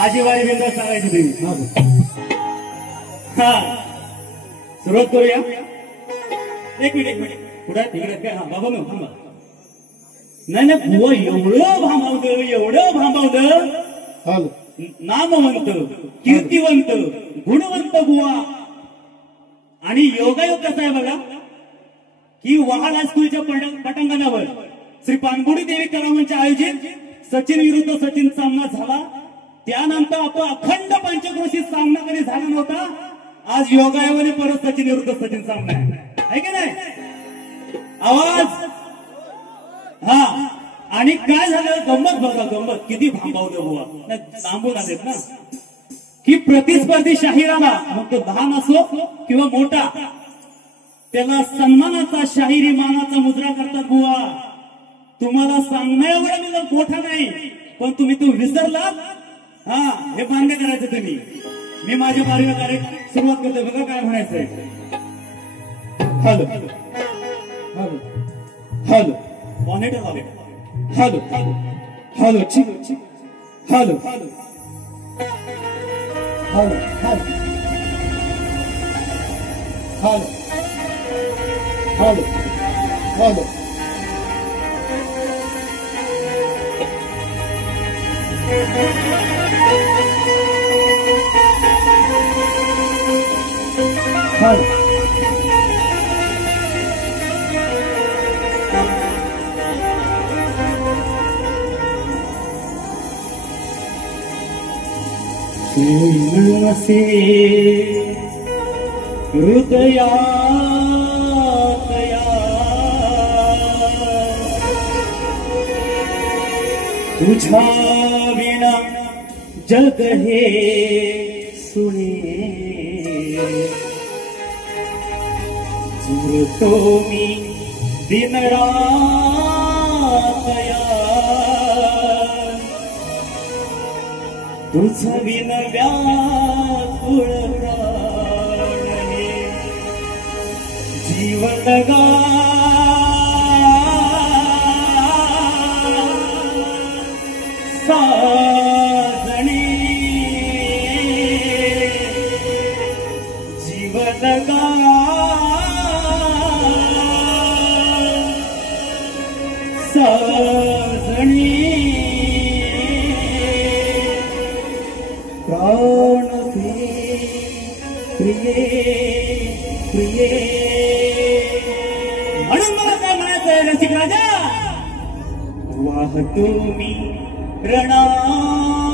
माझी वारी बिंदास सांगायची तुम्ही. हा सुरुवात करूया. एक मिनिट पुढे तिकडे काय. हा बाबा मग थांबा. नाही बुवा एवढं भांबावलं नामवंत कीर्तिवंत गुणवंत बुवा. आणि योगायोग कसा आहे बघा की वहाड हायस्कूलच्या पटांगणावर श्री पानगुडी देवी कलामंच आयोजित सचिन विरुद्ध सचिन सामना झाला. त्यानंतर आपण अखंड पंचक्रोशीत सामना कधी झाला नव्हता. आज योगायोगाने परत सचिन विरुद्ध सचिन सामना आहे की नाही. आवाज. हा आणि काय झालं गंमत बघा गंमत किती भांबावलं बुवा. लांबून आलेत ना की प्रतिस्पर्धी शाहिराला मग तो लहान असो किंवा मोठा त्याला सन्मानाचा शाहिरी मानाचा मुद्रा करतात बुवा. तुम्हाला सांगण्या एवढा मी मोठा नाही पण तुम्ही तो विसरला. हा हे मान्य करायचं तुम्ही. मी माझ्या बारीला सुरुवात करतोय बघा काय म्हणायचंय. Hello hello hello monitor hello hello hello hello hello hello hello hello hello hello नसे हृदयातया तुझा विना जग हे सुने झुरतो मी दिन रातया तुझ विन व्याकुळ प्राण हे जीवन गा साजणी जीवन गा साजणी प्राण प्रिये प्रिये म्हणून मला काय म्हणायचंय रसिक राजा वाहतो मी रणातया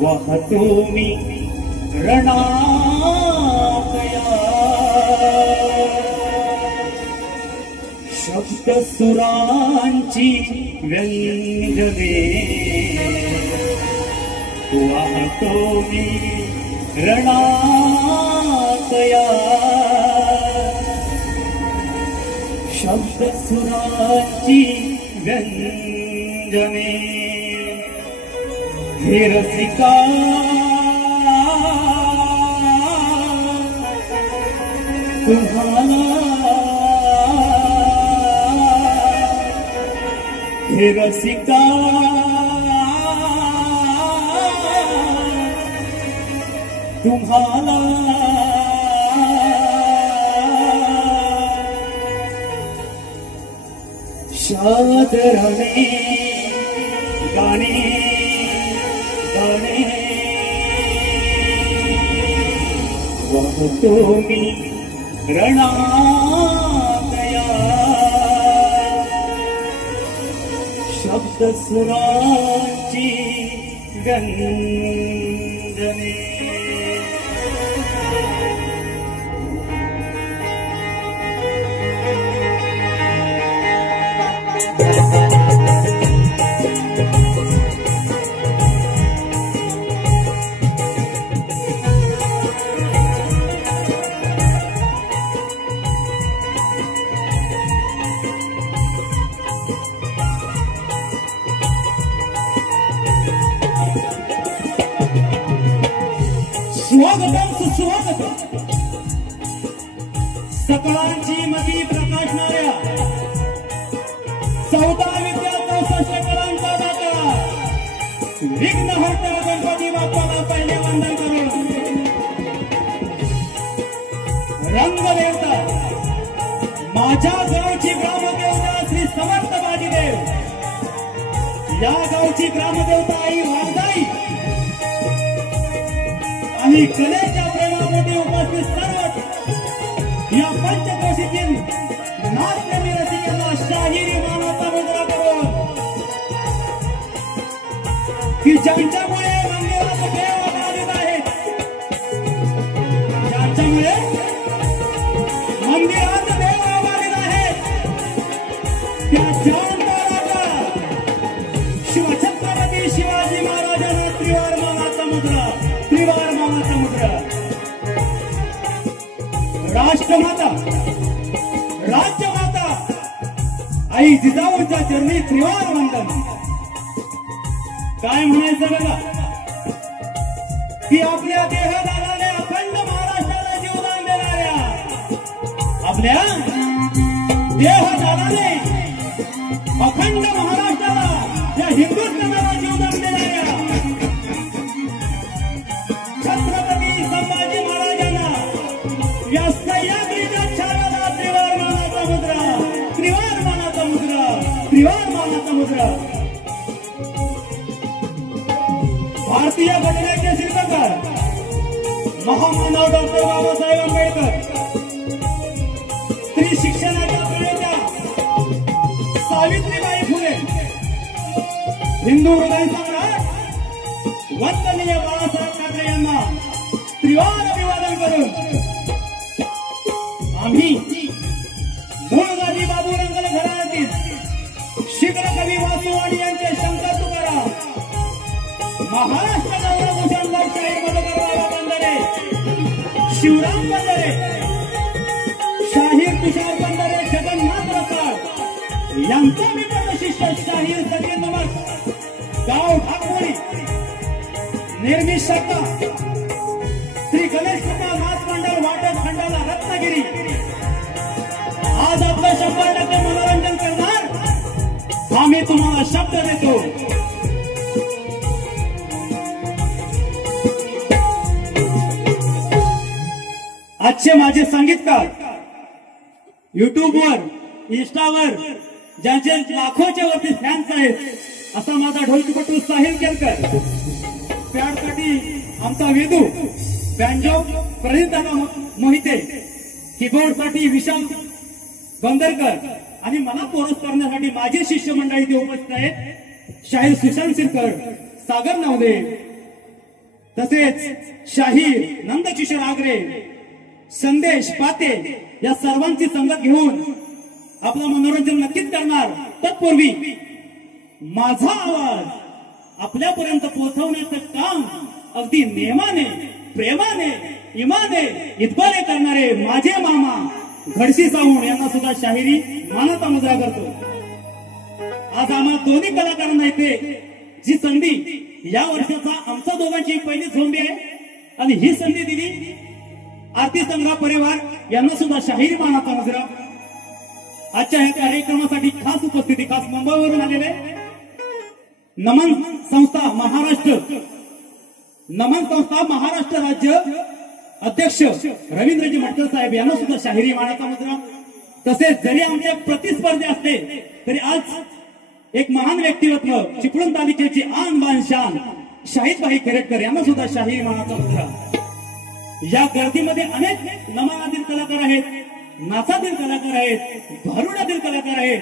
वाहतो मी रणातया शब्द सुरांची व्यंजने वाहतो मी रणातया शब्द सुरांची व्यंजने हे रसिका तुम्हाला हे रसिका तुम्हाला शादराने गाणे गाणे वाहतो मी रणातया शब्द सुरांची गंधने स्वागतम सुस्वागतम सकळांची मती प्रकाशणाऱ्या 14 विद्या 64 कलांचा दाता विघ्नहर्ता गणपती बाप्पाला पहिले वंदन करून रंगदेवता माझ्या गावची ग्रामदेवता श्री समर्थ बाजीदेव या गावची ग्रामदेवता आई वाघदाई आणि कलेच्या प्रेमापोटी उपस्थित सर्व या पंचकोशीतील नाट्यप्रेमी रसिकांना शाहिरी मानाचा मुद्रा करून की ज्यांच्यामुळे मंदिरात देव बाधित आहेत ज्यांच्यामुळे मंदिरात देव बाधित आहेत त्या जानदाराचा शिवछत्रपती शिवाजी महाराजांना त्रिवार मानाचा मुद्रा राष्ट्रमाता राज्यमाता आई जिजाऊच्या चरणी त्रिवार वंदन काय म्हणायचं बघा की आपल्या देहदानाने अखंड महाराष्ट्राला जीवदान देणाऱ्या आपल्या देहदानाने अखंड महाराष्ट्राला या हिंदुस्थानाला जीवदान देणाऱ्या त्रिवार मानाचा मुद्रा. भारतीय घटनेचे शिल्पकार महामानव डॉक्टर बाबासाहेब आंबेडकर, स्त्री शिक्षणाच्या प्रणेत्या सावित्रीबाई फुले, हिंदू हृदय सम्राट वंदनीय बाळासाहेब ठाकरे यांना त्रिवार अभिवादन करून आम्ही मूळगाजी बाबू रंगल घराण्यातील शीघ्र कवी वासुवाणी यांचे शंकर तुकाराम, महाराष्ट्र गौरवभूषण लोकशाहीर मधुकर बाबा बंधारे, शिवराम बंधारे, शाहीर तुषार बंधारे, जगन्नाथ रसाळ यांचा मित्र शिष्य शाहीर सचिन नमक, गाव ठाकोरी, निर्मित शाखा श्री गणेश कृपा नाथ मंडळ वाटप खंडाला रत्नागिरी आज आपलं 100% मनोरंजन करणार. आम्ही तुम्हाला शब्द देतो. आजचे माझे संगीतकार युट्यूबवर, इंस्टावर ज्यांचे लाखोच्या वरती फॅन्स आहेत असा माझा ढोलकीपटू साहिल केलकर, पॅडसाठी आमचा वेदू, बँजो प्रदीप दादा मोहिते, कीबोर्डसाठी विशाल बंदरकर आणि मला पोरस करण्यासाठी माझे शिष्यमंडळी इथे उपस्थित आहेत. शाहीर सुशांत सिरकर, सागर नावदे, तसेच शाहीर नंदकिशोर आगरे, संदेश पाते या सर्वांची संगत घेऊन आपलं मनोरंजन नक्कीच करणार. तत्पूर्वी माझा आवाज आपल्यापर्यंत पोहोचवण्याचं काम अगदी नेमाने, प्रेमाने, इमाने, इतबारे करणारे माझे मामा घडशी सावून यांना सुद्धा शाहिरी मानाचा मुद्रा करतो. आज आम्हाला दोन्ही कलाकारांना इथे जी संधी, या वर्षाचा आमच्या दोघांची पहिली झोंबी आहे आणि ही संधी दिली आरती संग्रह परिवार यांना सुद्धा शाहिरी मानाचा मुद्रा. आजच्या या कार्यक्रमासाठी खास उपस्थिती, खास मुंबईवरून आलेले नमन संस्था महाराष्ट्र राज्य अध्यक्ष रवींद्रजी मटकर साहेब यांना सुद्धा शाहिरी मानाचा मुद्रा. तसेच जरी आमचे प्रतिस्पर्धी असते तरी आज एक महान व्यक्तिमत्व, चिपळूण तालुक्याची आन बान शान शाहीदबाई खेरेटकर यांना सुद्धा शाहिरी मानाचा मुद्रा. या गर्दीमध्ये अनेक नमनातील कलाकार आहेत, नाचातील कलाकार आहेत, भारुडातील कलाकार आहेत.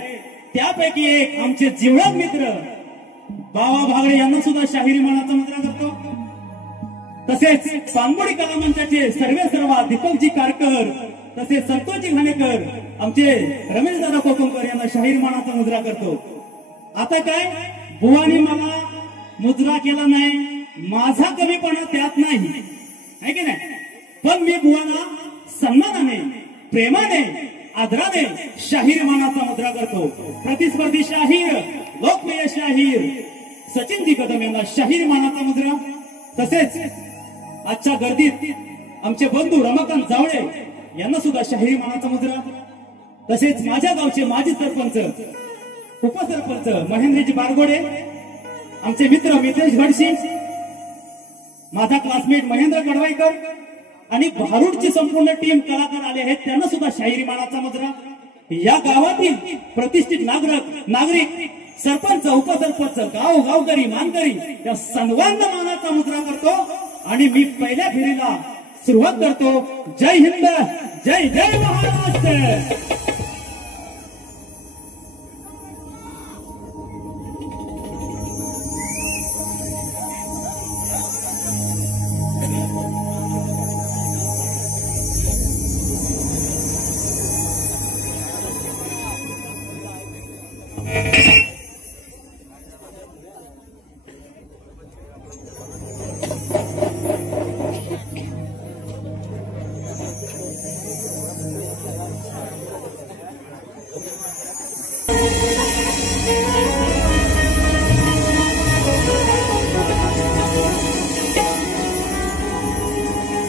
त्यापैकी एक आमचे जिवलग मित्र बाबा भागडे यांना सुद्धा शाहिरी मानाचा मुद्रा करतो. तसेच पानमोडी कला मंचाचे सर्वे सर्वा दीपकजी कारकर, तसेच संतोषजी घाणेकर, आमचे रमेश दादा कोकणकर यांना शाहीर मानाचा मुद्रा करतो. आता काय, बुवानी मला मुद्रा केला नाही, माझा कमीपणा त्यात नाही, आहे की नाही, पण मी बुवाना सन्मानाने, प्रेमाने, आदराने शाहीर मानाचा मुद्रा करतो. प्रतिस्पर्धी शाहीर, लोकप्रिय शाहीर सचिनजी कदम यांना शाहीर मानाचा मुद्रा. तसेच आजच्या गर्दीत आमचे बंधू रमाकांत जावळे यांना सुद्धा शाहीर मानाचा मुद्रा. तसेच माझ्या गावचे माजी सरपंच, उपसरपंच महेंद्रजी बारगोडे, आमचे मित्र मितेश घडशी, माझा क्लासमेट महेंद्र कडवाईकर आणि भारूडची संपूर्ण टीम कलाकार आले आहेत, त्यांना सुद्धा शाहिरी मानाचा मुद्रा. या गावातील प्रतिष्ठित नागरिक, सरपंच, उपसरपंच, गावकरी, मानकरी या सर्वांना मानाचा मुद्रा करतो. आणि मी पहिल्या फेरीला सुरुवात करतो. जय हिंद, जय जय महाराष्ट्र.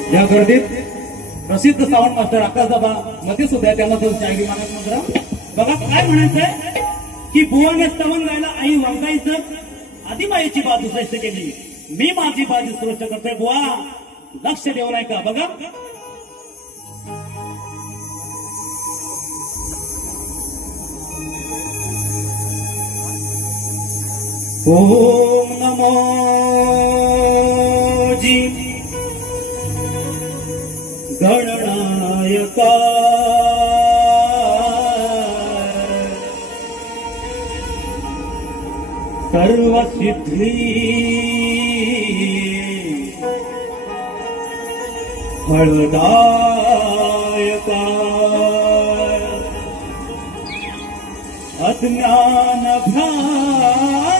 या गर्दीत प्रसिद्ध साऊंड मास्टर आकाशदादा मध्ये सुद्धा त्यांना तो शाहिरी मानाचा मुद्रा. बघा काय म्हणायचंय की बुवाने स्तवन गायला आई वांगायचं, आधी माईची बाजू श्रेष्ठ केली, मी माझी बाजू श्रेष्ठ करतोय. बुवा लक्ष देऊ नाही का? बघा ओम नमो जी गणनायका सर्वसिद्धि फलदायका अज्ञान भ्रांति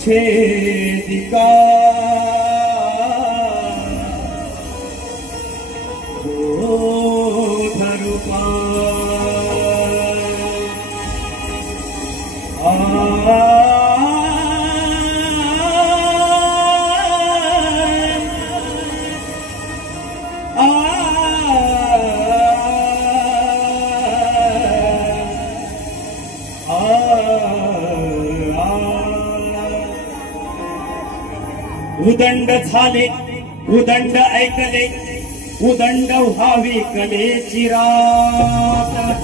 छेदिका बोधरूपा उदंड झाले उदंड ऐकले उदंड व्हावी कलेची रात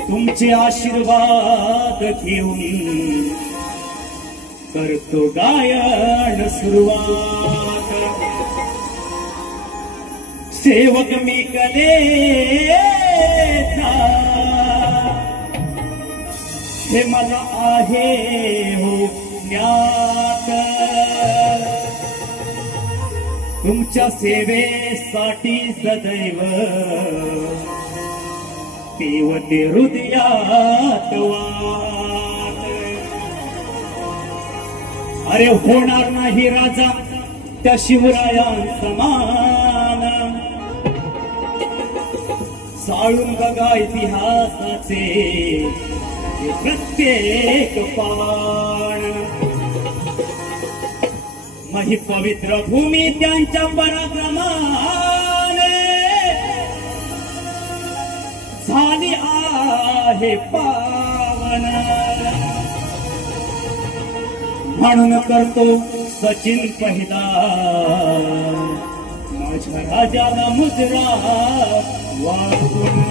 तुमचे आशीर्वाद घेऊन करतो गायन सुरुवात सेवक मी कलेचा हे मला आहे हो ज्ञात तुमच्या सेवेसाठी सदैव तेवते हृदयात वाट अरे होणार नाही राजा त्या शिवरायांसमान चाळून बघा इतिहासाचे प्रत्येक पान मही पवित्र भूमी त्यांच्या पराक्रमाने झाली आहे पावन म्हणून करतो सचिन पहिला माझ्या राजाला मुजरा वाहून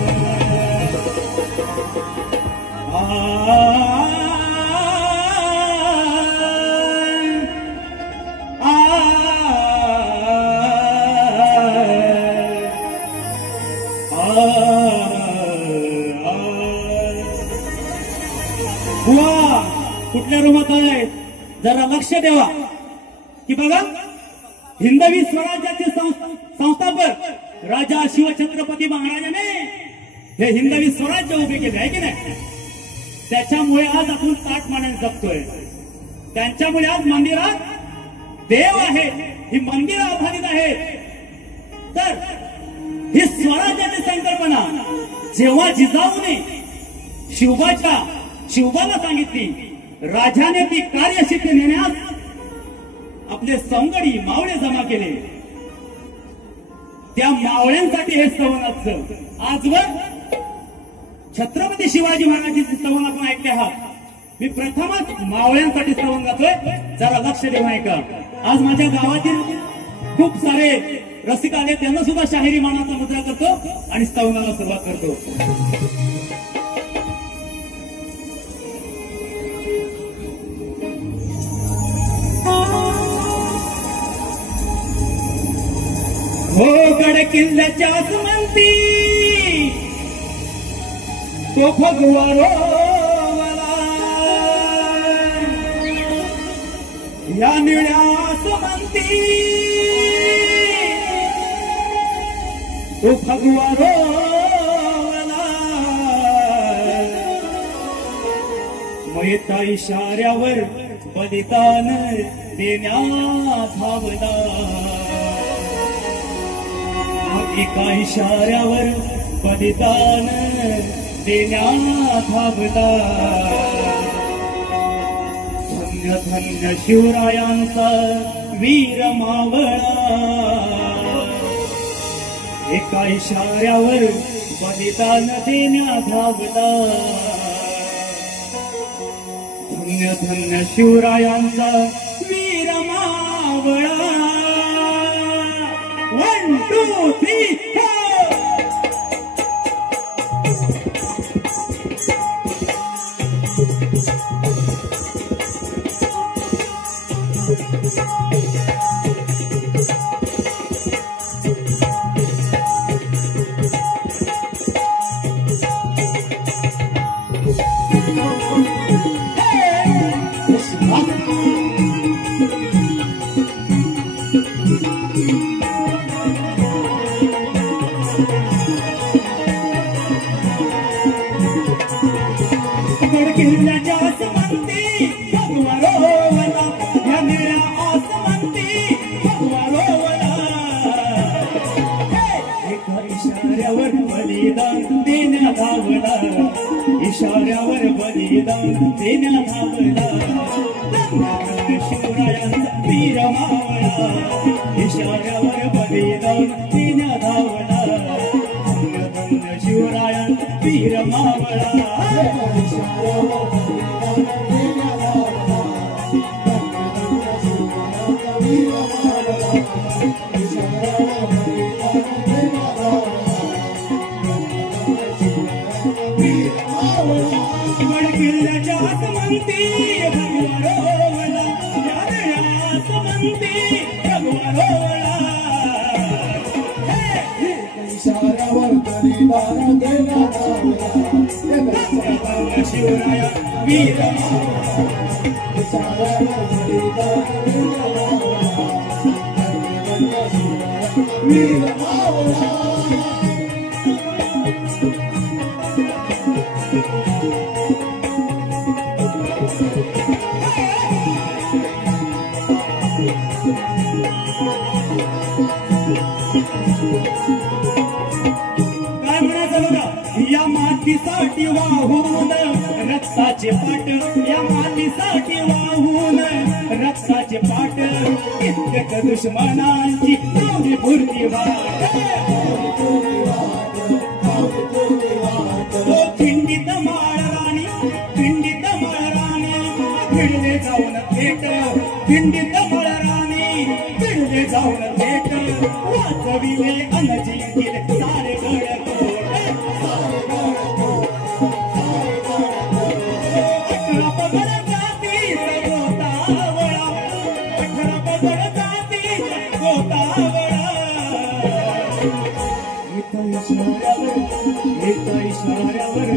कुठल्या रूमात आहे जरा लक्ष द्यावा की बघा हिंदवी स्वराज्याचे संस्थापक राजा शिवछत्रपती महाराजांनी हे हिंदवी स्वराज्य उभे केले आहे की नाही त्याच्यामुळे आज आपण ताट मानाने जगतोय त्यांच्यामुळे आज मंदिरात देव आहे ही मंदिरं आधारित आहेत तर ही स्वराज्याची संकल्पना जेव्हा जिजाऊने शिवबाला सांगितली राजाने ती कार्यसिद्धी नेण्यास आपले सौंगडी मावळे जमा केले त्या मावळ्यांसाठी हे स्तवनाचं आजवर छत्रपती शिवाजी महाराजांची स्तवन आपण ऐकले आहात मी प्रथमच मावळ्यांसाठी स्तवन गातोय जरा लक्ष देऊ ऐका आज माझ्या गावातील खूप सारे रसिक आले त्यांना सुद्धा शाहिरी मानाचा मुद्रा करतो आणि स्तवनाला सुरुवात करतो हो गड किल्ल्याच्या आसमंती तो भगवा रोवला या निळ्या आसमंती तो भगवा रोवला मयता इशाऱ्यावर बलिदान देण्यात धावला एका इशाऱ्यावर बलिदान देण्यात धावला धन्य धन्य शिवरायांचा वीर मावळा एका इशाऱ्यावर बलिदान देण्यात धावला धन्य धन्य शिवरायांचा वीर मावळा 1 2 3 4 किल्ल्याच्या आसमंती भगवा रोवला या निळ्या आसमंती भगवा रोवला एका इशाऱ्यावर बलिदान देण्यात धावला इशाऱ्यावर बलिदान देण्यात धावला शिवरायांचा वीर मावळा इशाऱ्यावर बलिदान देण्यात धावला धन्य शिवरायांचा वीर मावळा किल्ल्याच्या आसमंती भगवा रोवला या निळ्या आसमंती भगवा रोवला इशाऱ्यावर बलिदान देण्यात धावला शिवराया वीर इशाऱ्यावर बलिदान देण्यात वीर मावळा काय म्हणायचं बघा या मातीसाठी वाहून रक्ताचे पाट या मातीसाठी वाहून रक्ताचे पाट कित्येक दुश्मनांची लावली पुरती वाट खिंडीत माळ राणी खिंडीत माळ राणी भिडले जाऊन थेट खिंडीत माळ राणी भिडले जाऊन थेट वाचविले अनजिंक्य सारे गडकोट अठरा पगड जाती गोतावळा अठरा पगड जाती गोतावळा एका इशाऱ्यावर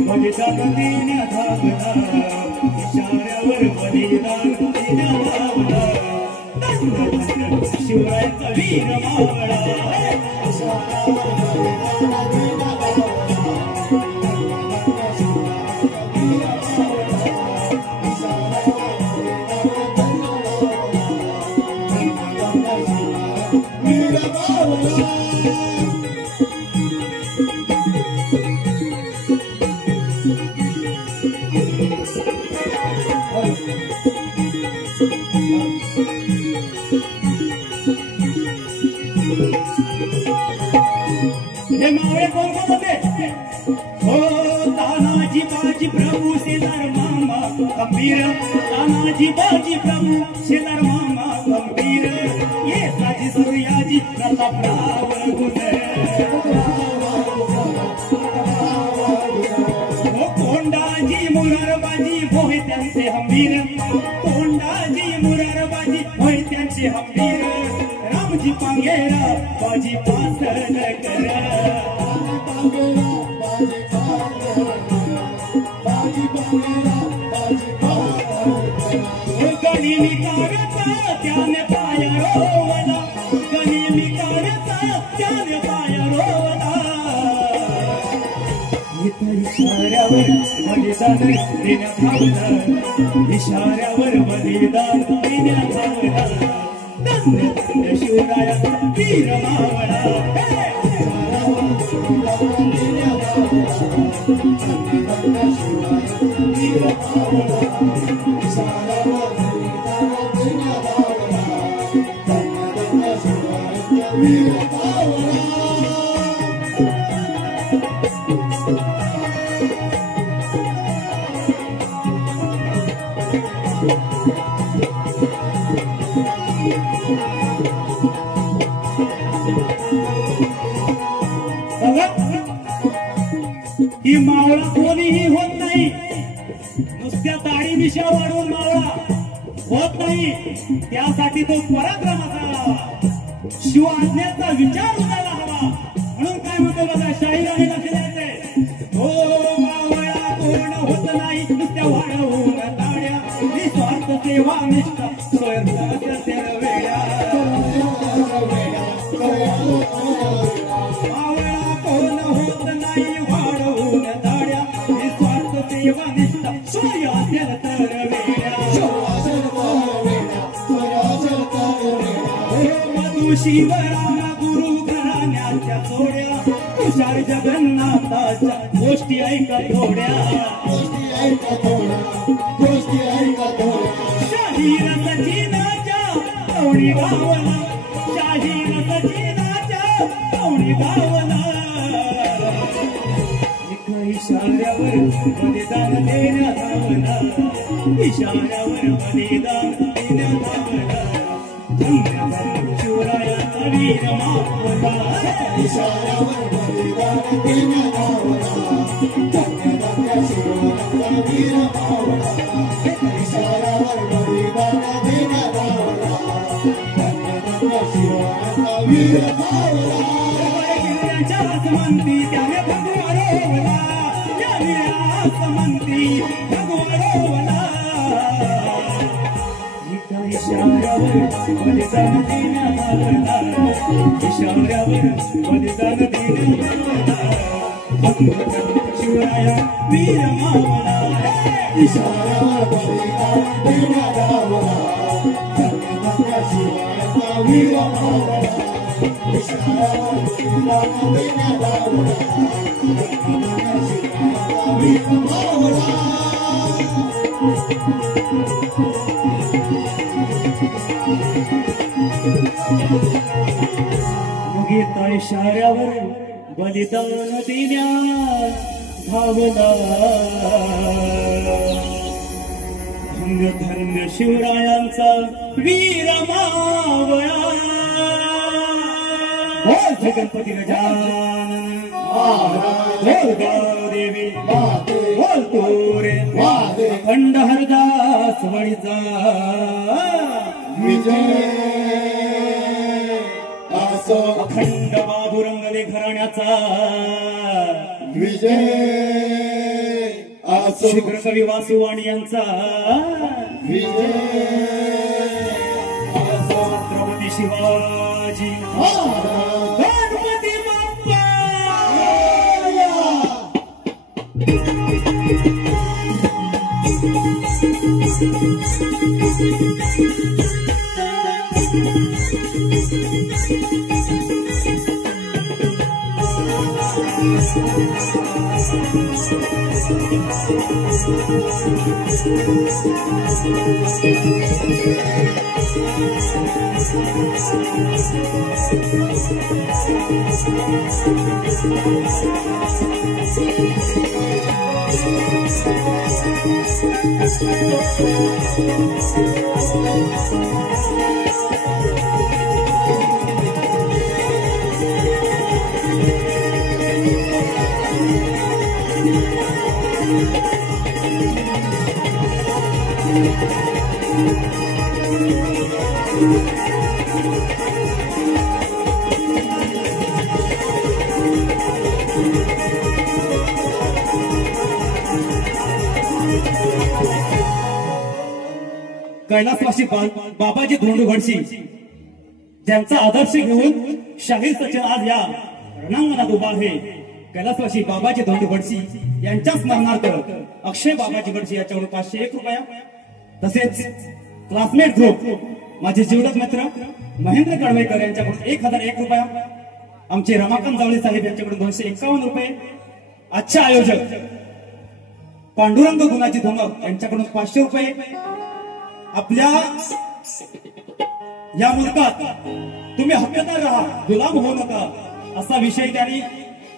बलिदान देण्यात धावला इशाऱ्यावर बलिदान देण्यात धावला शिवरायांचा वीर मावळा हे मावळे कोण कोण होते हो तानाजी बाजी प्रभू शेजार मामा गंभीर तानाजी बाजी प्रभू शेजार मामा गंभीर ये साजी सूर्याजी प्रतापराव गुजर हो कोंडाजी मुरारबाजी भोय त्यांचे हंबीर कोंडाजी मुरारबाजी भोय त्यांचे हंबीर रामजी पांगेरा बाजी पासल कर गनिमी कारचा त्याने पाया रोवला गनिमी कारचा त्याने पाया रोवला इशाऱ्यावर बलिदान देण्यात धावला इशाऱ्यावर बलिदान देण्यात धावला धन्य शिवराया वीर मावळा ही मावळा कोणीही होत नाही नुसत्या दाढी मिशा वाढवून मावळा होत नाही त्यासाठी तो पराक्रमाचा शिव आज्ञेचा विचार उद्याला हवा म्हणून काय म्हणतो बघा शाहिराने लक्ष द्यायचंय हो मावळा पूर्ण होत नाही नुसत्या वाढवून दाड्या निस्वार्थ सेवा निष्ठा स्वयंच्या वेळा मावळा पूर्ण होत नाही वाढवून दाड्या तू शिवराम गुरु घराण्याच्या जोड्या तुषार जगन्नाथाच्या गोष्टी ऐका थोड्या शाहीर सचिनाच्या कवडी गावला शाहीर सचिनाच्या कवडी गावला एका इशाऱ्यावर बलिदान देण्यात आवला इशाऱ्यावर बलिदान देण्यात आवला शिवरायाचा वीर मावला इशाऱ्यावर बलिदान देण्यात आवला शिवरायाचा वीर मावला इशाऱ्यावर बलिदान देण्यात आवला शिवरायाचा वीर मावला म्हणती त्याने भगवानोवला त्याने म्हणती भगवानोवला एका इशाऱ्यावर बलिदान देण्यात आवला इशाऱ्यावर बलिदान देण्यात आवला शिवराया वीर मावला इशाऱ्यावर बलिदान देण्यात आवला शिवरायाचा वीर मावला इशाऱ्यावर बलिदान देण्यात आवला शिवरायाचा वीर मावला गीता इशाऱ्यावर बलिदान देण्यात धावला धन्य धन्य शिवरायांचा वीर मावळा बोल गणपती गजानन बोल देवी बोल तोरे अखंड हरदास वळीचा विजय असो अखंड बाबुरंगले घराण्याचा विजय असो शीघ्र कवी वासुवाणी यांचा विजय असो छत्रपती शिवाजी गणपती बाप्पा कैलासवासी बाबाजी धोंडूगडशी ज्यांचा आदर्श घेऊन शाहीर सचिन आज या रणांगणात उभा आहे. कैलासवासी बाबाजी धोंडूगडशी यांच्या स्मरणार्थ अक्षय बाबाजी गडशी याच्याकडून 501 रुपया, तसेच क्लासमेट ग्रुप माझे जीवलग मित्र महेंद्र कडवेकर यांच्याकडून 1001 रुपया, आमचे रमाकांत जावळे साहेब यांच्याकडून 251 रुपये, आजचे आयोजक पांडुरंग गुणाजी धमक यांच्याकडून 500 रुपये. आपल्या या मुलकात तुम्ही हक्कदार राहा, गुलाम होऊ नका असा विषय त्यांनी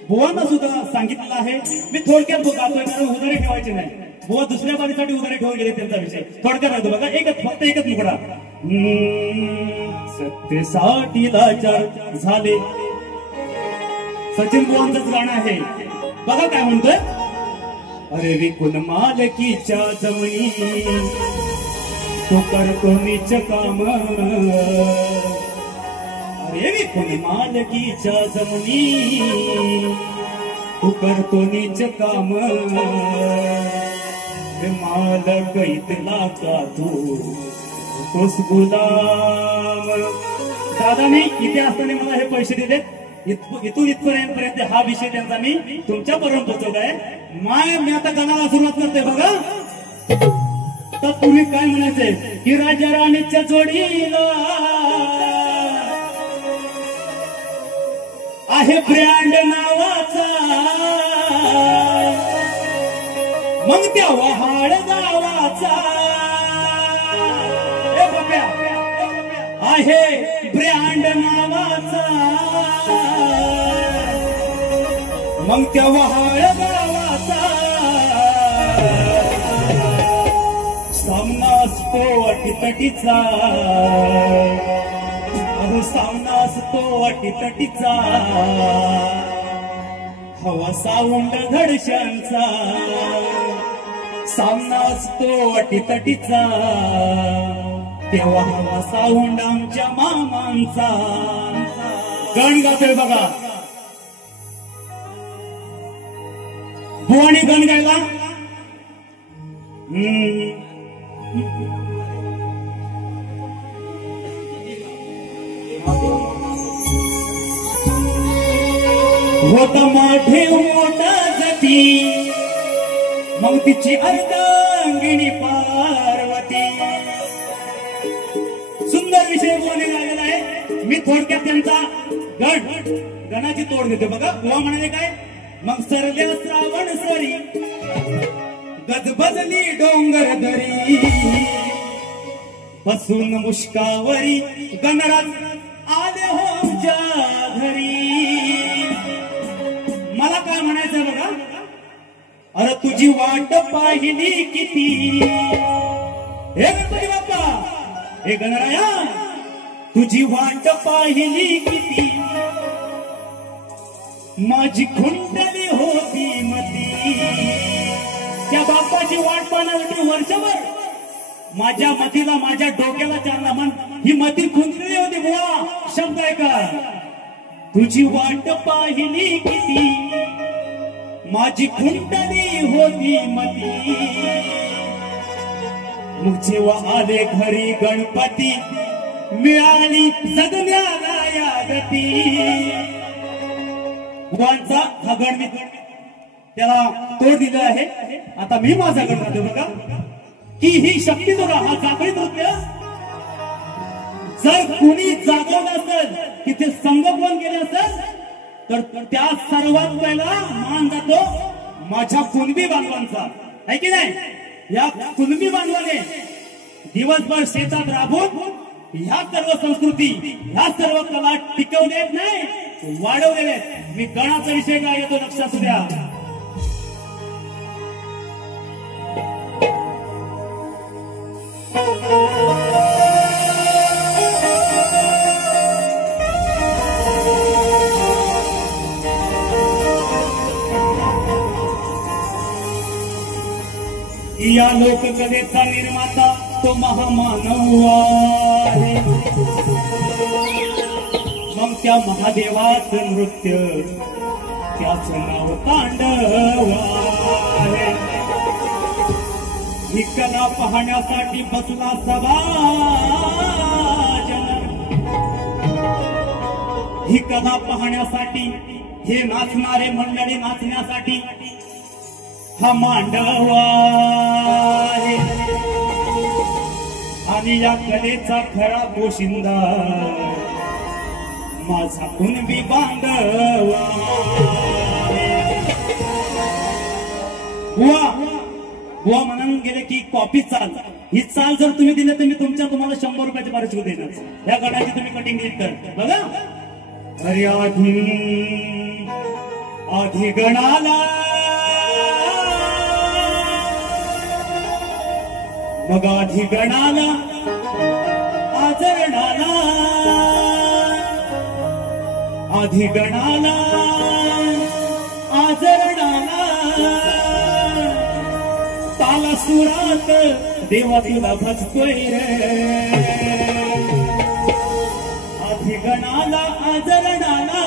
बुवांना सुद्धा सांगितलेला आहे. मी थोडक्यात बोलतोय कारण उदारे ठेवायचे नाही. बुवा दुसऱ्या बारीसाठी उदारे ठेवून गेले त्यांचा विषय थोडक्यात राहतो बघा. फक्त एकच मुकडा. सत्तेसाठी लाचार झाले, सचिन बुवांचंच गाणं आहे बघा काय म्हणतोय. अरे विकुल मालकीच्या जमिनी तो करतो नीच काम, अरे विकुल मालकीच्या जमिनी तू करतो नीच काम, मालक इथला का तोस गुलाम. दादाने इथे असताना मला हे पैसे दिले, इथून इथपर्यंत हा विषय त्यांचा मी तुमच्यापर्यंत पोहोचवलाय. मी आता गाण्याला सुरुवात करते बघा. तत्पूर्वी काय म्हणायचंय की राजा राणीच्या जोडीला आहे ब्रँड नावाचा मग त्या वहाड गावाचा आहे ब्रँड नावाचा मग त्या वहाड गावाचा सामना असतो अटीतटीचा अहो सामना असतो अटीतटीचा हवा सावंड घडशांचा सामना असतो अटीतटीचा तेव्हा हवा सावंड आमच्या मामांचा गण गातोय बघा बुवानी गण गायला होता माठे मोठा जाती मग तिची अर्धांगिणी पार्वती सुंदर विषय बोलणे लागलेला आहे मी थोडक्यात त्यांचा गणाची तोड देते बघा बुवा म्हणाले काय मग सरल्या श्रावण सरी गजबजली डोंगर दरी बसून मुष्कावरी गणराज आले होमच्या घरी मला काय म्हणायचं बघा अरे तुझी वाट पाहिली किती हे गणपती बाप्पा हे गणराया तुझी वाट पाहिली किती माझी खुंटली होती मती त्या बाप्पाची वाट पाहण्यासाठी वर्षभर माझ्या मतीला माझ्या डोक्याला चालला म्हण ही मती खुंटली होती बुवा शब्द आहे का तुझी वाट पाहिली किती माझी खुंटली होती मती मग जेव्हा आले घरी गणपती मिळाली जगण्याला या गती बुवांचा हा गण मी त्याला तोड दिलं आहे आता मी माझा गण राहतो बघा की ही शक्ती बघा हा जागृत नृत्य जर कुणी जागवलं असेल तिथे संगोपन केलं असेल तर त्या सर्वात पहिला मान जातो माझ्या कुणबी बांधवांचा आहे की नाही या कुणबी बांधवाने दिवसभर शेतात राबून ह्या सर्व संस्कृती ह्या सर्व कला टिकवले नाही वाढवलेले मी गणाचा विषय काय येतो लक्षात द्या या लोककलेचा निर्माता तो महामानव आहे मग त्या महादेवाचं नृत्य त्याचं नाव तांडव आहे ही कला पाहण्यासाठी बसला सभाजन ही कला पाहण्यासाठी हे नाचणारे मंडळी नाचण्यासाठी हा मांडव आहे आणि या कलेचा खरा पोशिंदा माझा कुणबी बांधव बुवा म्हणून गेले की कॉपी चाल ही चाल जर तुम्ही दिली तर मी तुम्हाला 100 रुपयाचे पारितोषिक देणार या गणाची तुम्ही कटिंग दिली तर बघा अरे आधी गणाला मग आधी गणाला आचरणाला आधी गणाला आचरणाला ताला सुरात देवा तुला भजतोय रे आधी गणाला आचरणाला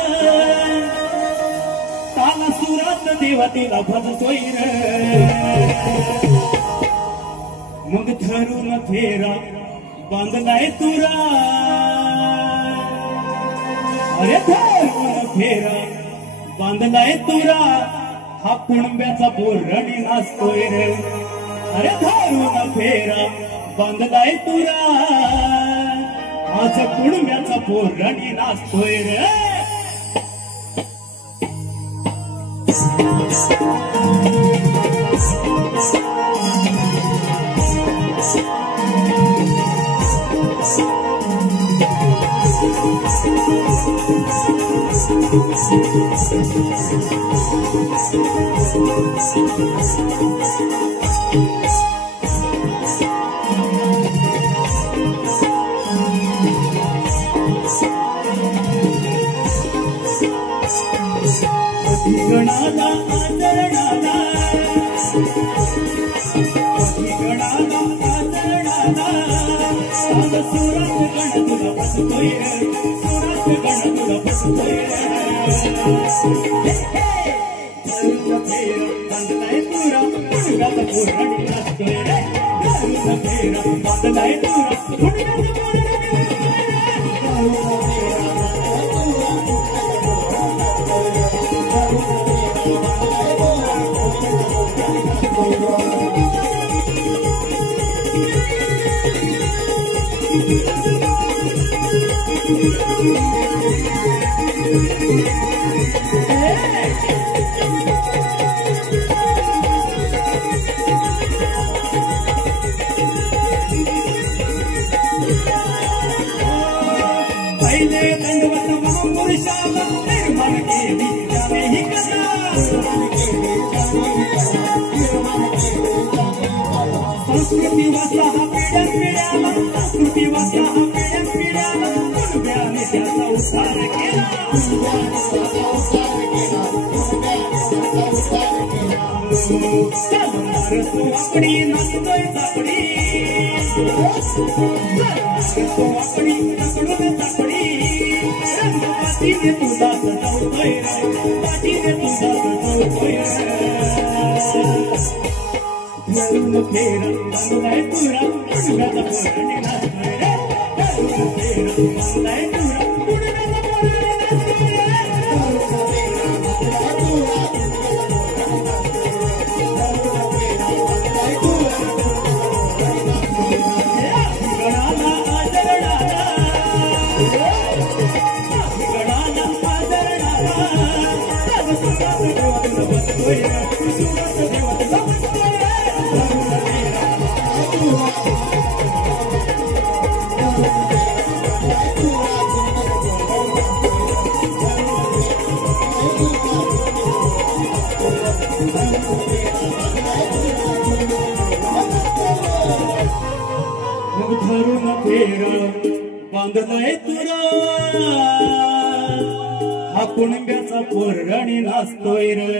ताला सुरात देवा तुला भजतोय रे मग धरून फेरा बांधलाय तुरा अरे धरून फेरा बांधलाय तुरा हा कुणब्याचा बोरणी नाचतोय रे अरे धरून फेरा बांधलाय तुरा आज कुणब्याचा बोरणी नाचतोय रे बांधलाय तुरा हा कुणब्याचा पोरणी नाचतोय रे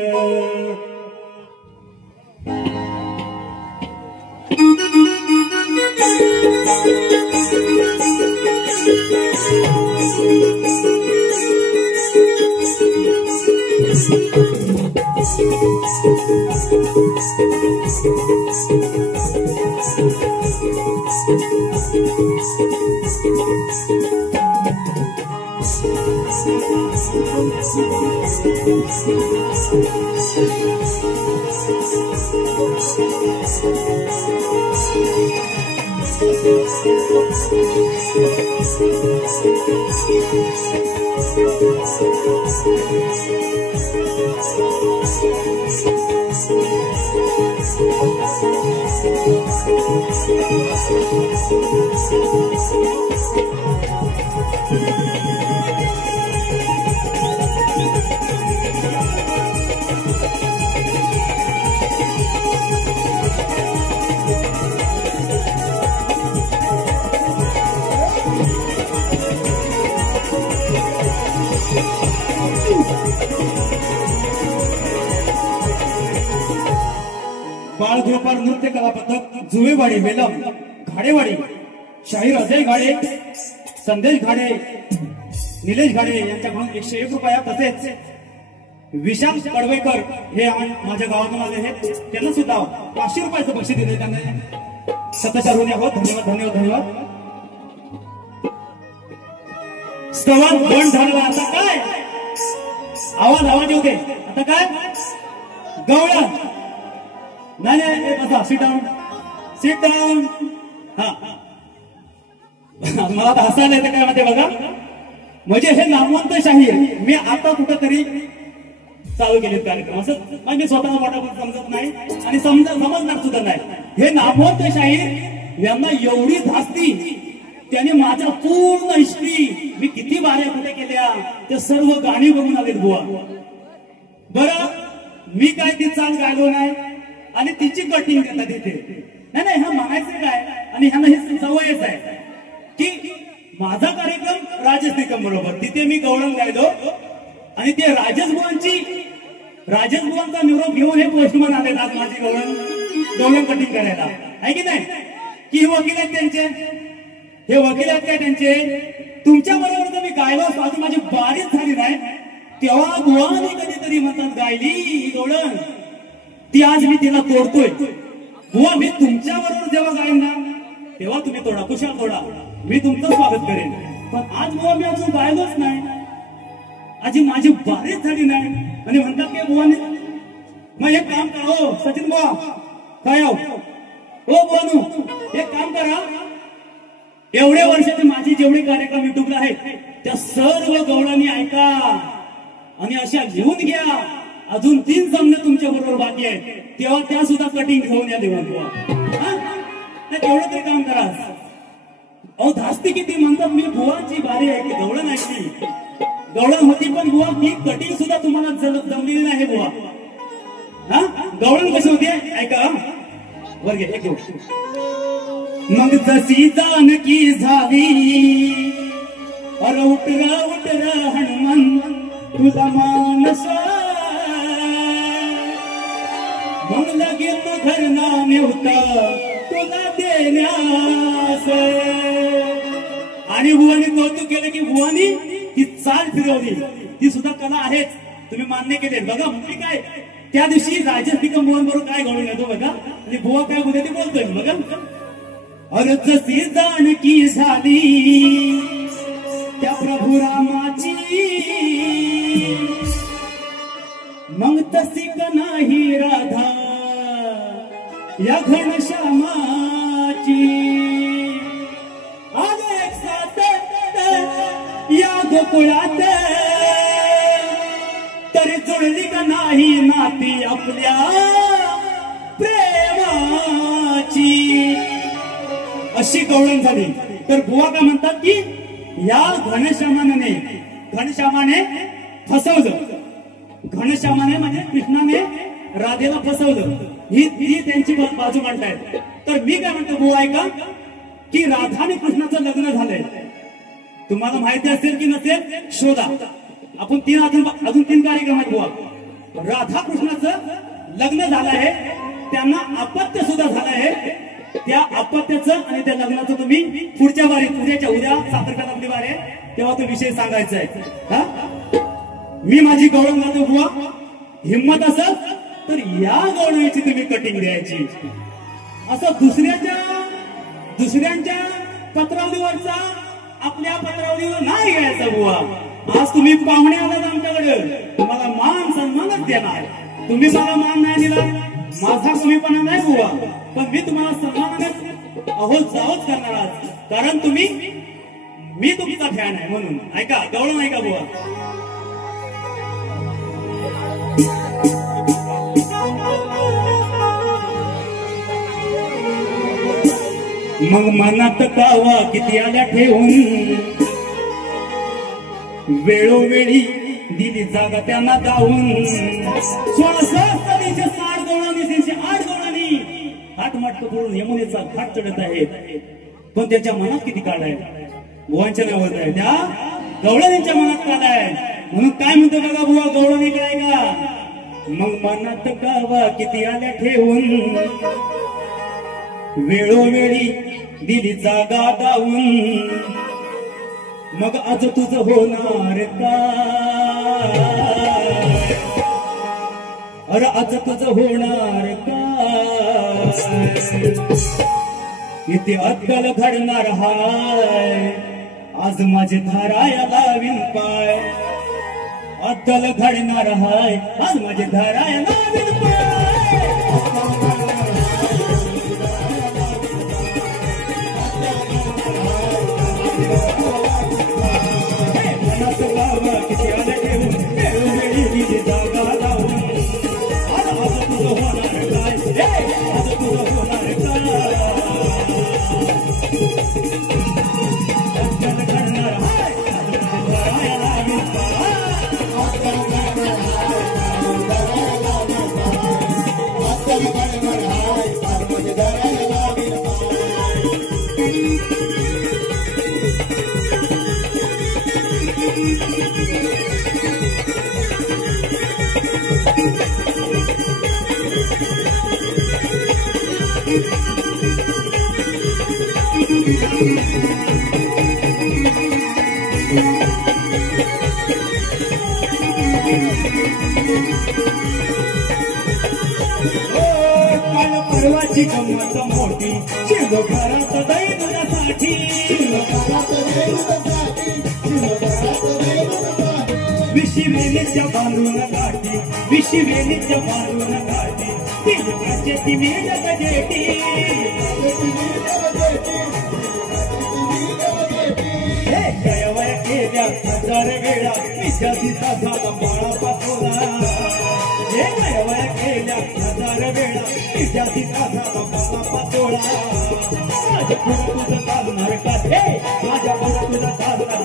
बाळगोपाळ नृत्य कला पथक जुवेवाडी वेलम घाडेवाडी शाहीर अजय घाडे संदेश घाडे निलेश घाडे यांच्याकडून 101 रुपया तसेच विशाल कडवेकर हे माझ्या गावातून आले आहेत त्यांना सुद्धा 500 रुपयाचं बक्षीस दिले त्यांना शतशर्वणी आहोत धन्यवाद धन्यवाद धन्यवाद स्तवन बंद झाला आता काय आवाज येऊ दे आता काय गवळा नाही बसा सीट डाऊन हा मला तर हसायला येतं काय म्हणते बघा म्हणजे हे नामवंत शाहीर मी आता कुठंतरी चालू केलेत कार्यक्रम. असं म्हणजे स्वतः मोठा पण समजत नाही आणि समजणार सुद्धा नाही. हे नामवंत शाहीर यांना एवढी धास्ती, त्याने माझ्या पूर्ण हिस्ट्री, मी किती बाऱ्या कुठे केल्या, त्या सर्व गाणी बघून आलेत बुवा. बरं मी काय ती चाल गायलो नाही आणि तिची कटिंग देतात तिथे. नाही ह्या म्हणायचं काय, आणि ह्यांना ही सवयच आहे की माझा कार्यक्रम राजेश निकम बरोबर, तिथे मी गवळण गायलो आणि ते राजेश बुवांचा निरोप घेऊन हे पोस्टमन आले आज माझी गवळण कटिंग करायला, आहे की नाही? की हे वकील आहेत त्यांचे, हे वकील आहेत काय त्यांचे? तुमच्या बरोबर जर मी गायलो असतो, अजून माझी बारीच झाली नाही, तेव्हा बुवाने कधीतरी म्हणतात गायली गवळण, ती आज मी तिला तोडतोय. बुवा मी तुमच्या बरोबर जेव्हा गायन ना तेव्हा तुम्ही तोडा, कुशाल तोडा, मी तुमचं स्वागत करेन. पण आज बुवा मी अजून गायलोच नाही, आजी माझी बारीच झाली नाही आणि म्हणतात की बुवाने मग एक काम करा हो सचिन बुवा, काय हो बुवानू एक काम करा, एवढ्या वर्षाचे माझे जेवढे कार्यक्रम युट्यूबला आहेत त्या सर्व गवळणी ऐका आणि अशा घेऊन घ्या. अजून 3 सामने तुमच्या बरोबर बाकी आहेत, तेव्हा त्या सुद्धा कटिंग घेऊन या देवा बुवा. तेवढं तरी काम करा. अहो धास्ती किती म्हणतात, मी बुवाची बारी आहे की गवळण ऐकली, गवळण होती पण बुवा ती कटिंग सुद्धा तुम्हाला जमलेली नाही बुवा. हा गवळण कशी होती ऐका, वर घे एक मग जशी जानकी झाली, अरे उठर हनुमान तुझा मानस, मग लगेच घरना नेवता तुला देण्यास. आणि बुवानी कौतुक केलं की बुवानी ती चाल फिरवली, ती सुद्धा कला आहेच, तुम्ही मान्य केले. बघा मी काय त्या दिवशी राजेश निकम बुवांबरोबर काय घडून येतो बघा, आणि बुवा काय बोलते ते बोलतोय बघा. अरे जशी जानकी झाली त्या प्रभू रामाची, मग तशी का नाही राधा या घनश्यामाची. आज एक साथ या गोकुळात तरी जुळली का नाही नाती आपल्या प्रेमाची. अशी गवळण झाली. तर बुवा काय म्हणतात की या घनश्यामाने फसवलं, घनश्यामाने म्हणजे कृष्णाने राधेला फसवलं, ही त्यांची बाजू मांडतायत. तर मी काय म्हणतो बुवा ऐका की राधा आणि कृष्णाचं लग्न झालंय, तुम्हाला माहिती असेल की नसेल शोधा. आपण अजून 3 कार्यक्रम आहेत बुवा. राधा कृष्णाचं लग्न झालं आहे, त्यांना अपत्य सुद्धा झालं आहे. त्या अपत्याचं आणि त्या लग्नाचं तुम्ही पुढच्या वारीत उद्या साखरकार आपली वारी आहे तेव्हा तो विषय सांगायचा आहे. मी माझी गवळण गातो बुवा, हिंमत असेल तर या गवळणीची तुम्ही कटिंग द्यायची. असं दुसऱ्यांच्या पत्रावलीवरचा आपल्या पत्रावलीवर नाही घ्यायचा बुवा. आज तुम्ही पाहुणे आलात आमच्याकडे, तुम्हाला मान सन्मानच देणार. तुम्ही मला मान नाही दिला, माझा कमीपणा नाही बुवा, पण मी तुम्हाला सन्मानाने अहोच जावच करणार आज, कारण मी तुमचा फॅन आहे म्हणून. ऐका गवळण ऐका बुवा. मग मनात कावा किती आल्या ठेवून, वेळोवेळी दिली जागा त्यांना गाऊन. 16 60 गवळणी 8 गवळणी हाटमाट करून यमुनेचा घाट चढत आहेत, पण त्याच्या मनात किती काळ आहे बुवांच्या नावात आहे, त्या गवळणींच्या मनात काळ आहे. म्हणून काय म्हणतो बघा बुवा गवळणी काय का, मग मनात कावा किती आल्या ठेवून, वेळोवेळी दिली जागा गाऊन. मग आज तुझं होणार काय, अरे आज तुझं होणार काय, इथे अद्दल घडणार हाय, आज माझे धाराया लावीन पाय. अद्दल घडणार हाय, आज माझे धाराया लावीन पाय. किती आले जागा काल परवाची गंमत मोठी शिव घरात दैवतासाठी विशिवेलीच्या बांधून गाठी विशिवेलीच्या बांधून गाठी तिलकाचे तिने जगजेटी गयवय केल्या हजार वेळा विद्यार्थीचा झाला बाळा पाचोला हे गयवय केल्या हजार वेळा विद्यार्थीचा झाला बाळा पाचोळा माझ्या पुढं तुझं चालणार का हे माझ्या पुढं तुझं चालणार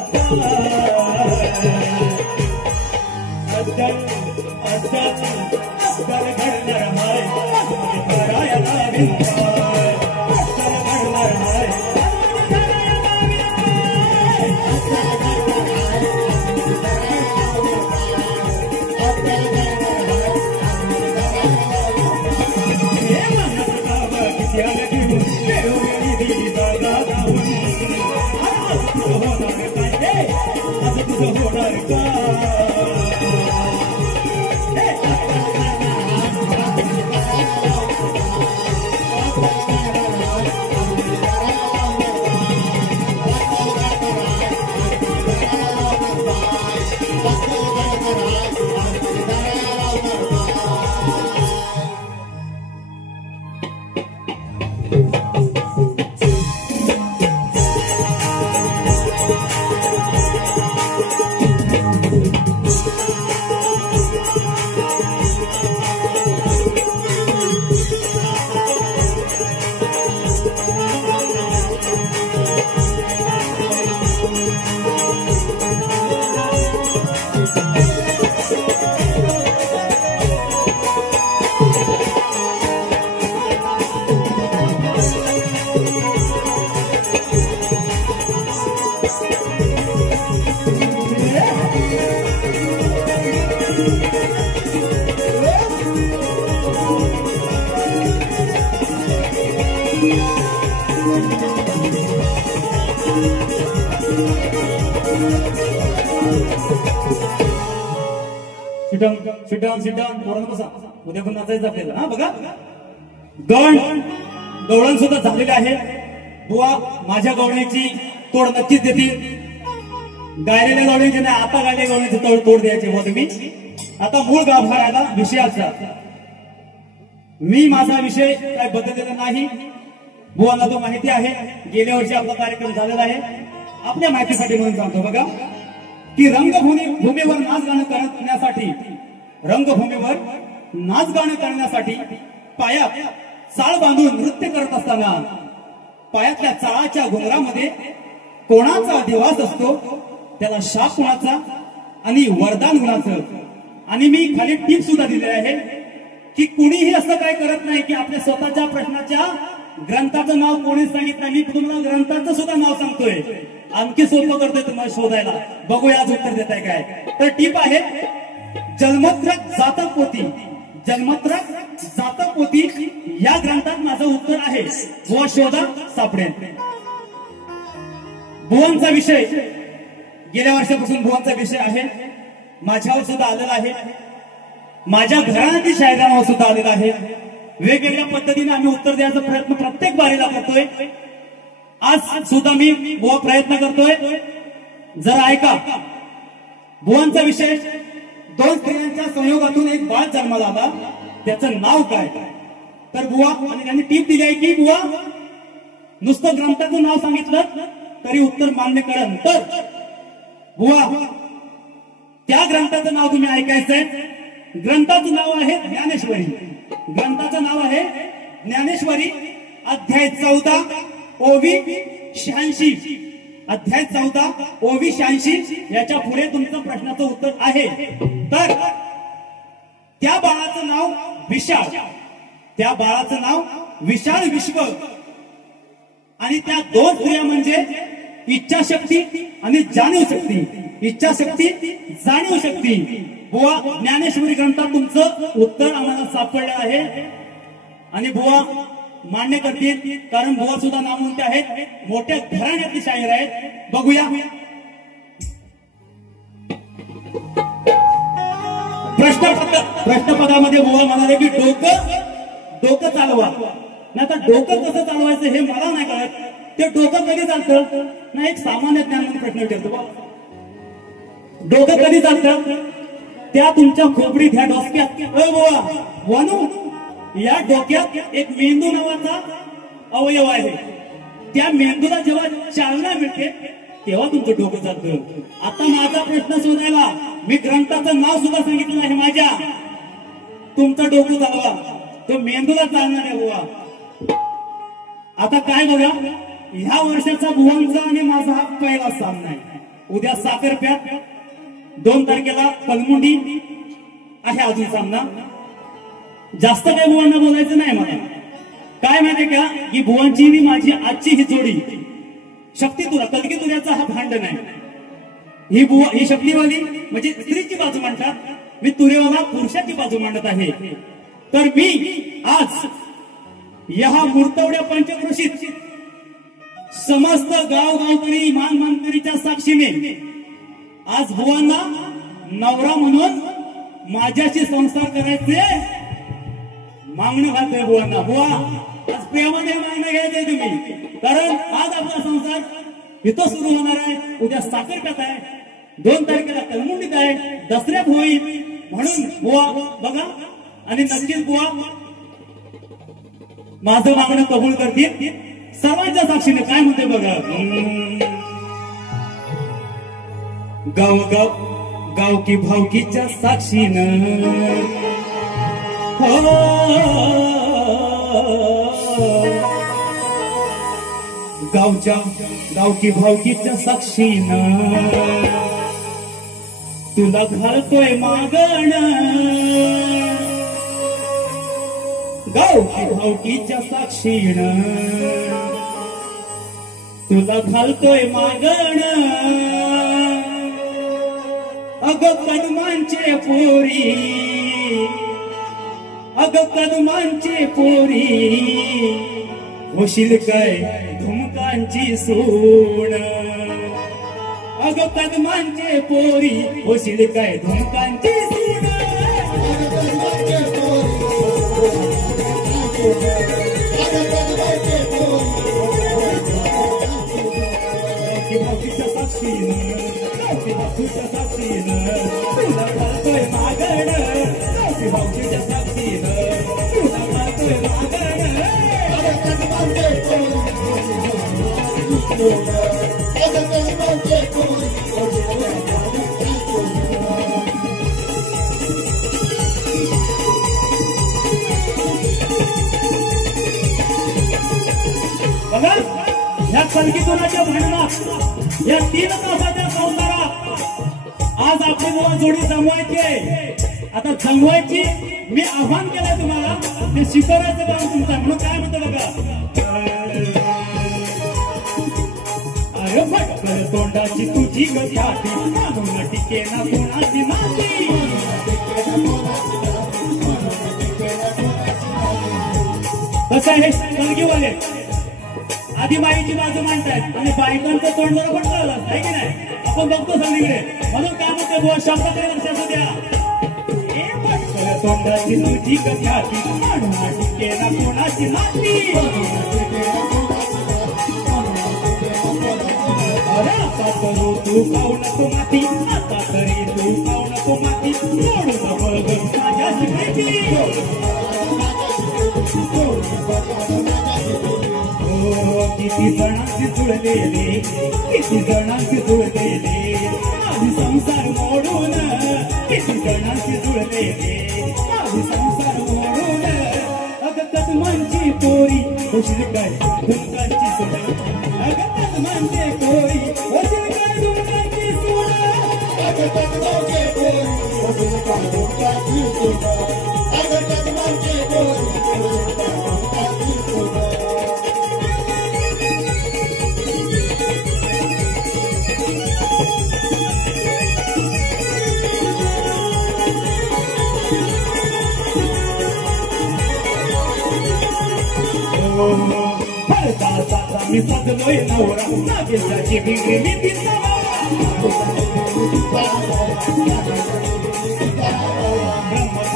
अद्दल घडणार हाय करायला विंदाय अद्दल घडणार हाय सिटाऊन पोरांनो बसा उद्या पण नाचायचं आपल्याला हा बघा गवळण सुद्धा झालेले आहे बुवा माझ्या गवळण्याची तोड नक्कीच देतील गायलेल्या गवळण्याची नाही आता गायलेल्या गवळण्याची तोड द्यायची बुवा तुम्ही आता मूळ गाभार आला विषयाचा मी माझा विषय काय बदललेला नाही बुवांना तो माहिती आहे गेल्या वर्षी आपला कार्यक्रम झालेला आहे आपल्या माहितीसाठी म्हणून सांगतो बघा की रंगभूमीवर नाच गाणं करण्यासाठी रंगभूमीवर नाच गाणं करण्यासाठी पायात चाळ बांधून नृत्य करत असताना पायातल्या चाळाच्या घुंगरामध्ये कोणाचा दिवास असतो त्याला शाप कोणाचा आणि वरदान गुणाचं आणि मी खाली टीप सुद्धा दिली आहे की कुणीही असं काय करत नाही की आपल्या स्वतःच्या प्रश्नाच्या ग्रंथाचं नाव कोणी सांगितलं मी तुम्हाला ग्रंथाचं सुद्धा नाव सांगतोय आणखी सोपं करतोय तुम्हाला शोधायला बघूया आज उत्तर देताय काय तर टीप आहे जन्मत्रक जातक पोथी या ग्रंथात माझं उत्तर आहे बुवा शोधा सापडेल बुवांचा विषय गेल्या वर्षापासून बुवांचा विषय आहे माझ्यावर सुद्धा आलेला आहे माझ्या घराण्यातील शायरांवर सुद्धा आलेला आहे वेगवेगळ्या पद्धतीने आम्ही उत्तर द्यायचा प्रयत्न प्रत्येक बारीला करतोय आज सुद्धा मी बुवा प्रयत्न करतोय जरा ऐका बुवांचा विषय दोन स्त्रियांच्या संयोगातून एक बाळ जन्माला आला त्याचं नाव काय तर बुवा आणि त्यांनी टीप दिली आहे की बुवा नुसतं ग्रंथाचं नाव सांगितलं तरी उत्तर मान्य करा तर बुवा त्या ग्रंथाचं नाव तुम्ही ऐकायचंय ग्रंथाचं नाव आहे ज्ञानेश्वरी ग्रंथाचं नाव आहे ज्ञानेश्वरी अध्याय 14 ओवी 86 अध्याय 14 ओवी 86 याच्या पुढे तुमचं प्रश्नाचं उत्तर आहे तर त्या बाळाचं नाव विशाळ विश्व आणि त्या दोन स्त्रिया म्हणजे इच्छाशक्ती आणि जाणीव शक्ती इच्छाशक्ती जाणीव शक्ती बुवा ज्ञानेश्वरी ग्रंथात तुमचं उत्तर आम्हाला सापडलं आहे आणि बुवा मान्य करतील कारण बुवा सुद्धा नामवंत आहेत मोठ्या घराण्यातली शाहीर आहेत बघूया प्रश्नपदामध्ये बुवा म्हणाले की डोकं चालवा. नाही तर डोकं कसं चालवायचं हे मला नाही कळत. ते डोकं कधी चालतं ना, एक सामान्य ज्ञान म्हणून प्रश्न विचारतो. डोकं कधी चालतं? त्या तुमच्या खोपडीत ह्या डोक्यात बुवा वानू या डोक्यात एक मेंदू नावाचा अवयव आहे. त्या मेंदूला जेव्हा चालना मिळते तेव्हा तुमचं डोकं चालतं. आता माझा प्रश्न शोधायला मी ग्रंथाचं नाव सुद्धा सांगितलं आहे माझ्या. तुमचं डोकं चालवा, तो मेंदूला चालणार आहे बुवा. आता काय बघा, ह्या वर्षाचा बुवांचा आणि माझा हा पहिला सामना आहे. उद्या साखरप्यात 2 तारखेला कलमुंडी आहे अजून सामना. जास्त काही बुवांना बोलायचं नाही मला. काय माहितीये का की बुवांची आणि माझी आजची ही जोडी शक्ती तुरा कलगी तुऱ्याचा हा भांडण आहे. ही बुवा ही शक्तीवाली म्हणजे स्त्रीची बाजू मांडतात, मी तुरेवाला पुरुषाची बाजू मांडत आहे. तर मी आज या मूर्तवड्या पंचक्रोशीत समस्त गावगावकरी मानमानकरीच्या साक्षीने आज बुवांना नवरा म्हणून माझ्याशी संसार करायचे मागणं घालतोय बुवांना. बुवा आज प्रेमाने मागणं घ्यायचंय तुम्ही, कारण आज आपला संसार इथं सुरू होणार आहे. उद्या साखरप्यात आहे, 2 तारखेला कलमुंडीत आहे, दसऱ्यात होईल. म्हणून बुवा बघा आणि नक्कीच बुवा माझं मागणं कबूल करतील. सर्वांच्या साक्षीने काय म्हणते बघा. गावकी भावकीच्या साक्षीनं गावकी भावकीच्या साक्षीनं तुला घालतोय मागण. गावकी भावकीच्या साक्षीनं तुला घालतोय मागण. अगं कदमांचे पोरी, अगं कदमांचे पोरी, होशील काय धुमकांची सूण. अगं कदमांचे पोरी, होशील काय धुमकांची सूण. भावकीच्या साक्षीनं, भावकीच्या साक्षीनं तुला घालतोय मागण. भावकीच्या साक्षीनं तुला घालतोय मागण. बघा ह्या कलगीतुराच्या भांडणात, या 3 तासाच्या संसारात आज आपली बुवा जोडी जमवायची. आता जमवायची मी आव्हान केलंय तुम्हाला, ते शिकवण्याचं काम तुमचं. म्हणून काय म्हणतो बघा, अरे भटकर तोंडाची तुझी गती म्हणून टिके ना कोणाची नाती. कसं आहे कलगीवाले आधी बाईची बाजू मांडतायत आणि बायकांचं तोंड जरा पण चाललं आहे की नाही, आपण बघतो सगळीकडे. म्हणून काय म्हणते बुवा शब्दाकडे लक्षात द्या. तोंडाची तुझी गती म्हणून टिके ना कोणाची नाती. अरे आता करू तू खाऊ नको माती, आता तरी तू खाऊ नको माती. सोडू बघ माझ्या शिकायची. किती जणांची जुळलेले, किती जणांची जुळलेले आधी संसार मोडून. किती जणांची जुळलेले आधी संसार मोडून. अगं कदमांची पोरी, होशील काय धुमकांची सून. अगं कदमांचे पोरी, होशील काय धुमकांची सून. अगं कदमांचे पोरी, होशील काय धुमकांची सून. अगं कदमांचे पोरी, होशील काय धुमकांची सून. मी सजलोय नवरा, नागेशाची भिंगरी मी दिसला.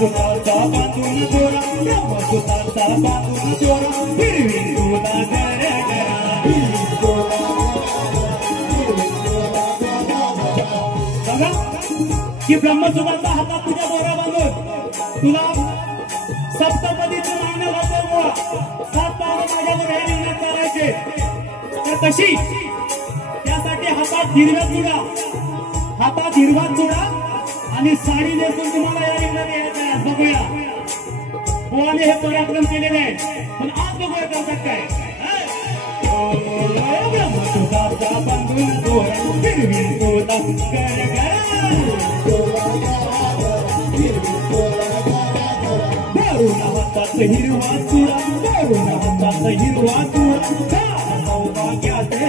ब्रह्मसूत्राचा बांधून दोरा ब्रह्मसूत्राचा बांधून दोरा फिरवी तुला गरगरा बघा की ब्रह्मसूत्राचा हातात तुझ्या दोरा बांधून तुला सप्तपदीचं नाणं घालून 7 पावलं माझ्यावर हे निर्णय करायचे तर तशी त्यासाठी हातात हिरवा चुडा आणि साडी नेसून तुम्हाला या रिंगणात यायचं आहे. बघूया पोवाने हे पराक्रम केलेले आहे पण आज बघूया करतात काय ब्रह्मसूत्राचा बांधून दोरा फिरवी तुला गरगरा दारुण हातात हिरवा चुडा दारुण हातात हिरवा चुडा सौभाग्याचे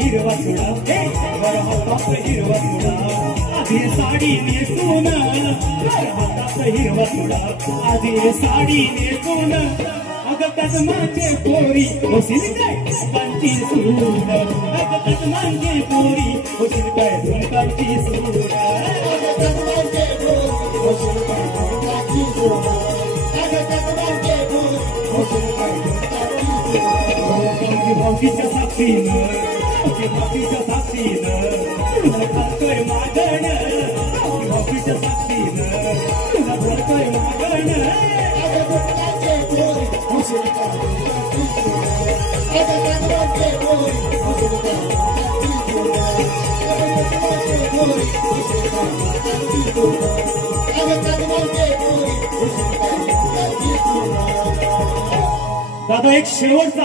हिरवा चुडा हातात हिरवा चुडा आधी साडी नेसून हातात हिरवा चुडा आधी साडी नेसून अगं त्यात माझे पोरी होशील काय झुमकांची सूर अगं त्यात माझे पोरी होशील काय झुमकांची सूर भाऊकीच्या साक्षीनं भाऊकीच्या साक्षीनं तुला करतोय मागण भाऊकीच्या साक्षीनं तुला करतोय मागण दादा एक शेवटचं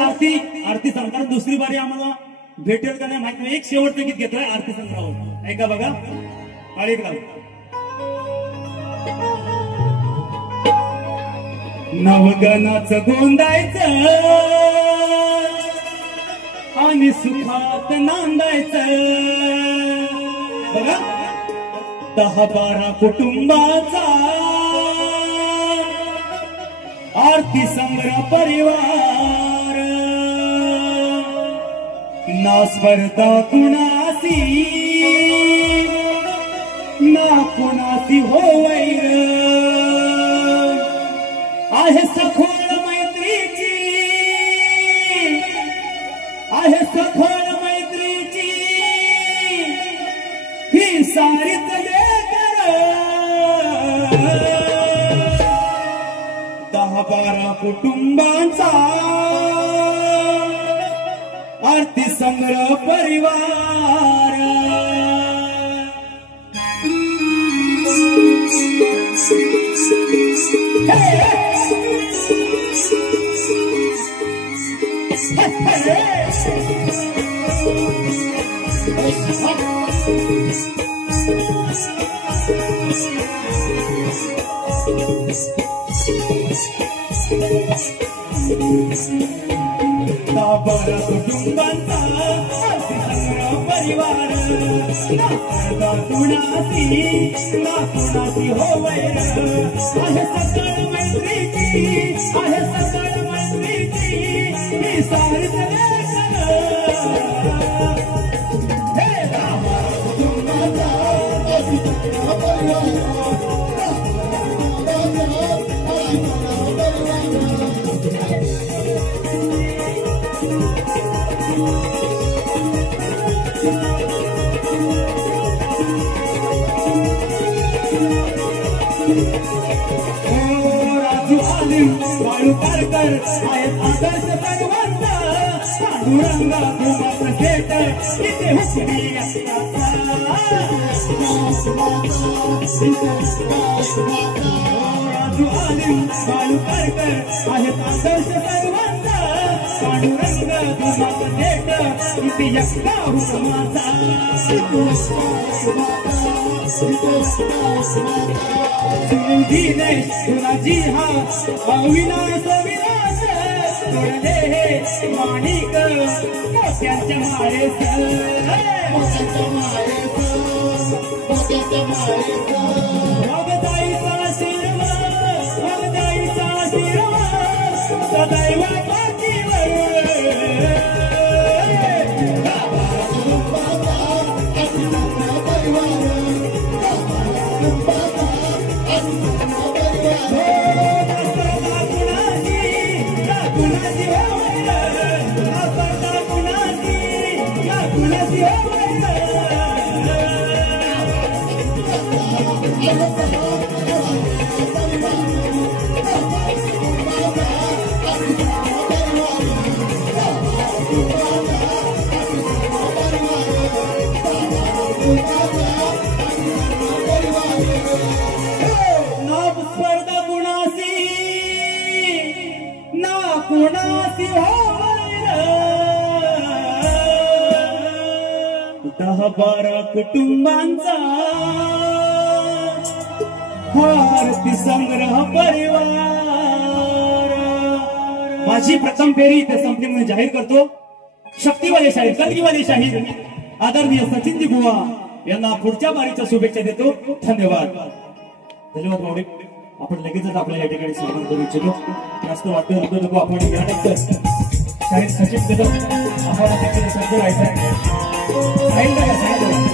आरती संक्रांत दुसरी बारी आम्हाला भेटेल का नाही माहिती नाही. एक शेवटचं गीत घेतोय आरती संक्रांत ऐका बघा आळीक लाव नवगणाचं गोंदायचं आणि सुखात नांदायचं बघा 10-12 कुटुंबाचा आरती संग्रह परिवार ना स्पर्धा कुणासी ना कुणासी हो वैर आहे सखोल मैत्रीची आहे सखोल मैत्रीची ही सारीच लेकर 10-12 कुटुंबांचा आरती संग्रह परिवार बरं कुटुंबांचा संग्रह परिवार ना कुणासी हो वैर आहे सकळ मैत्रीची आहे सकळ मैत्रीची ही सारीच वाळू पारकर आहेत आदर्श भगवंत पांडुरंग भूमात सेट इथे हुकमी राजू आलिम वाळू पारकर आहेत आदर्श भगवंत पांडुरंग भूमात सेट इथे एकटा हुकमाचा दिनेश तुलाजी हा अविनाश विनाश तोडले हे माणिक मोत्यांच्या माळेस भगदाईचा शिरवा सदैव पाठीवर कुणासी स्पर्धा कुणासी ना कुणासी दहा बारा कुटुंबांचा हारती संग्रह परिवार माझी प्रथम फेरी इथे संपली म्हणून जाहीर करतो. शक्तीवाले शाहीर कलगीवाले शाहीर आदरणीय सचिनजी बुवा यांना पुढच्या बारीच्या शुभेच्छा देतो. धन्यवाद. धन्यवाद भाऊ. आपण लगेचच आपल्या या ठिकाणी सन्मान करू इच्छितो. जास्त वाटतं नको आपण यानंतर शाहीर सचिन कदम आम्हाला देखील शब्द राहायचा आहे. साहिल बघा साहिल बघा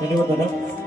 धन्यवाद दादा.